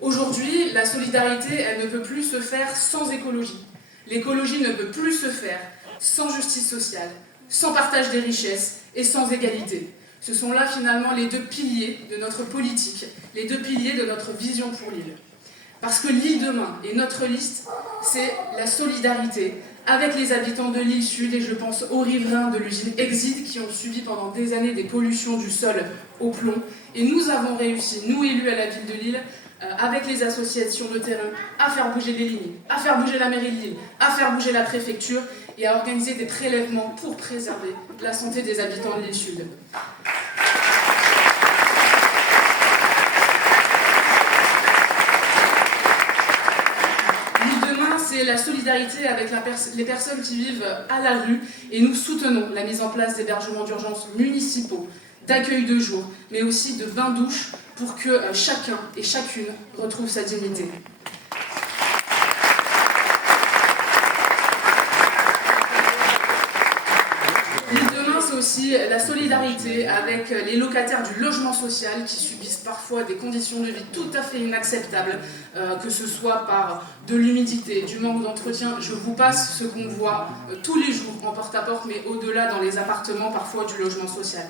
Aujourd'hui, la solidarité, elle ne peut plus se faire sans écologie. L'écologie ne peut plus se faire sans justice sociale, sans partage des richesses et sans égalité. Ce sont là finalement les deux piliers de notre politique, les deux piliers de notre vision pour l'île. Parce que l'île demain et notre liste, c'est la solidarité avec les habitants de l'île Sud, et je pense aux riverains de l'usine Exide qui ont subi pendant des années des pollutions du sol au plomb. Et nous avons réussi, nous élus à la ville de Lille, avec les associations de terrain, à faire bouger les lignes, à faire bouger la mairie de Lille, à faire bouger la préfecture et à organiser des prélèvements pour préserver la santé des habitants de l'île Sud. C'est la solidarité avec les personnes qui vivent à la rue et nous soutenons la mise en place d'hébergements d'urgence municipaux, d'accueil de jour, mais aussi de bains-douches pour que chacun et chacune retrouve sa dignité. C'est aussi la solidarité avec les locataires du logement social qui subissent parfois des conditions de vie tout à fait inacceptables, que ce soit par de l'humidité, du manque d'entretien. Je vous passe ce qu'on voit tous les jours en porte-à-porte, mais au-delà dans les appartements parfois du logement social.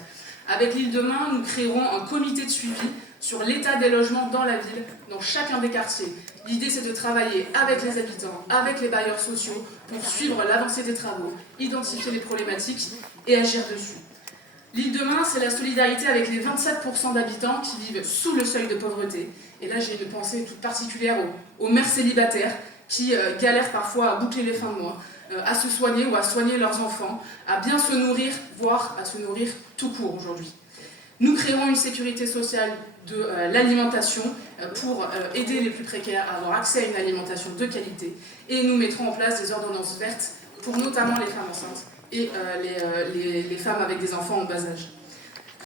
Avec l'île Demain, nous créerons un comité de suivi sur l'état des logements dans la ville, dans chacun des quartiers. L'idée, c'est de travailler avec les habitants, avec les bailleurs sociaux, pour suivre l'avancée des travaux, identifier les problématiques et agir dessus. L'île Demain, c'est la solidarité avec les 27% d'habitants qui vivent sous le seuil de pauvreté. Et là, j'ai une pensée toute particulière aux mères célibataires qui galèrent parfois à boucler les fins de mois, à se soigner ou à soigner leurs enfants, à bien se nourrir, voire à se nourrir tout court aujourd'hui. Nous créerons une sécurité sociale de l'alimentation pour aider les plus précaires à avoir accès à une alimentation de qualité. Et nous mettrons en place des ordonnances vertes pour notamment les femmes enceintes et les femmes avec des enfants en bas âge.